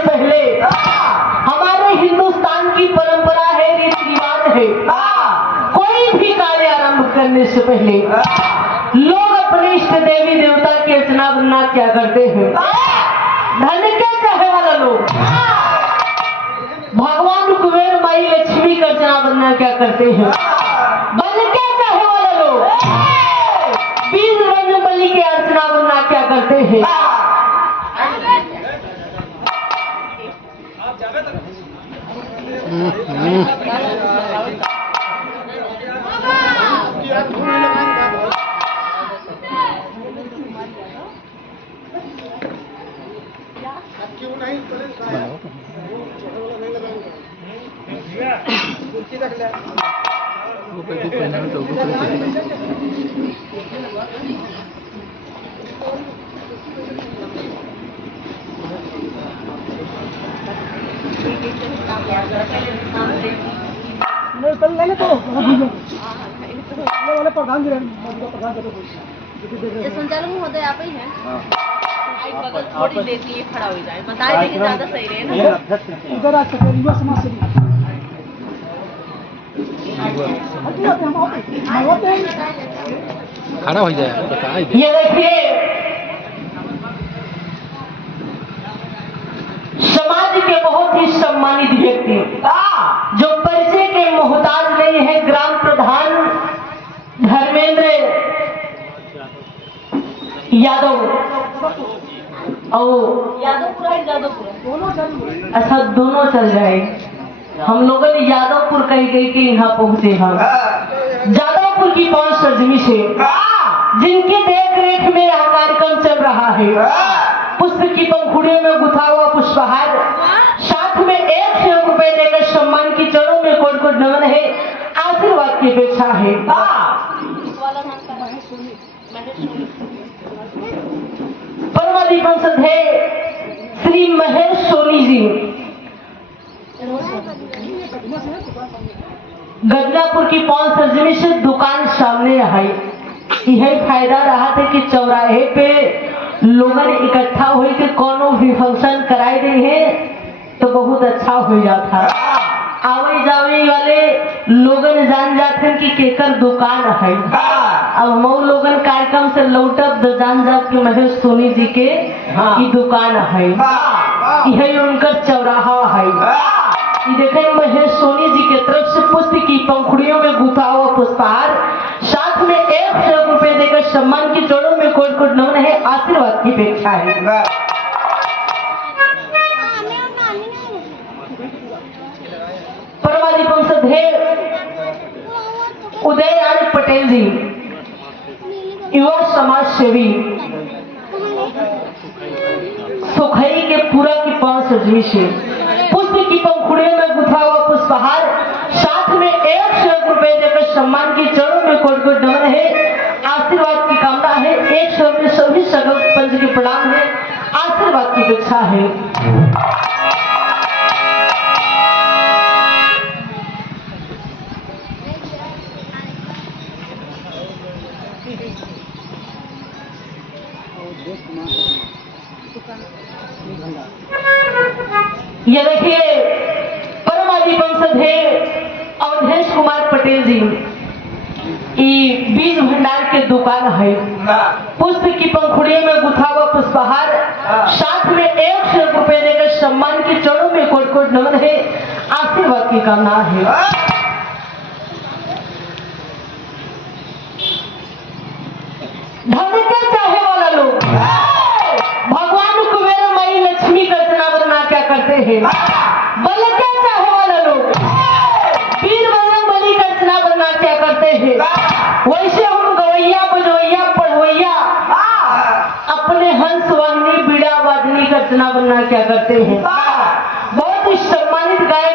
पहले हमारे हिंदुस्तान की परंपरा है, रीति रिवाज है, कोई भी कार्य आरंभ करने से पहले लोग अपने इष्ट देवी देवता की अर्चना वंदना क्या करते हैं। धन क्या चाहे वाला लोग भगवान कुबेर माई लक्ष्मी की अर्चना वंदना क्या करते हैं। बन क्या चाहे वाला लोग बीज रंग बलि की अर्चना वंदना क्या करते हैं। क्यों नहीं कुर्सी रख ले प्रधान संचालक महोदय आप ही हैं। बगल थोड़ी देती है, खड़ा हो जाए, बताए देंगे ज्यादा सही रहे ना। इधर आ सकते युवा समाज से खड़ा हो जाए बताए। ये देखिए समाज के बहुत ही सम्मानित व्यक्ति जो परिचय के मोहताज नहीं है, ग्राम प्रधान धर्मेंद्र यादव और अच्छा दोनों चल जाए। हम लोगों ने यादवपुर कही गई कि यहाँ पहुंचे हम यादवपुर की 5 सरजमी से, जिनकी देख रेख में यह कार्यक्रम चल रहा है। पुष्प की पंखुड़ियों में गुथा हुआ पुष्पहार, साथ में 1 रुपए देकर सम्मान की चरणों में कोट कोट नमन है, आशीर्वाद की अपेक्षा है। परमाधिपन है श्री महेश सोनी जी, गजनापुर की 5 सरजमी से दुकान सामने आई। यही फायदा रहा था कि चौराहे पे लोगों ने इकट्ठा हुए कि कोनो भी फंक्शन कराए गए हैं तो बहुत अच्छा हो जाता। आवे जावे वाले लोगन जान जाते हैं कि केकर दुकान है। अब हम लोगन कार्यक्रम से लौटब तो जान जात कि महेश सोनी जी के की दुकान है, यही उनका चौराहा है। देखें महेश सोनी जी के तरफ से पुष्प की पंखुड़ियों में गुथा हुआ पुष्पहार, साथ में 1 रुपए देकर सम्मान की चरणों में कोट कोट नमन है, आशीर्वाद की अपेक्षा है। परमाधिपन है उदयनारायण पटेल जी, युवा समाज सेवी, सुखई के पूरा की 5 सरजमी से, पुष्प की पंखुड़ियों में गुथा हुआ पुष्पहार, साथ में 1 रुपए देकर सम्मान की चरणों में कोट कोट नमन है, आशीर्वाद की कामना है। 100 में सभी सकल पंच के प्रणाम है, आशीर्वाद की अपेक्षा है। ये देखिए परमाधिपन है अवधेश कुमार पटेल जी, बीज भंडार के दुकान है। पुष्प की पंखुड़ियों में गुथा हुआ पुष्पहार, साथ में 1 रुपए देकर सम्मान की चरणों में कोट कोट नमन है, आशीर्वाद की कामना है। धन के चाहे वाला लोग भगवान कुबेर माई लक्ष्मी का अर्चना वंदना क्या करते हैं। बल के चाहे वाला लोग वीर बजरंग बली का अर्चना वंदना क्या करते हैं। वैसे हम गवैया बजवैया पढ़वैया अपने हंस वाहिनी बीड़ा वादनी का अर्चना वंदना क्या करते हैं। बहुत ही सम्मानित गायक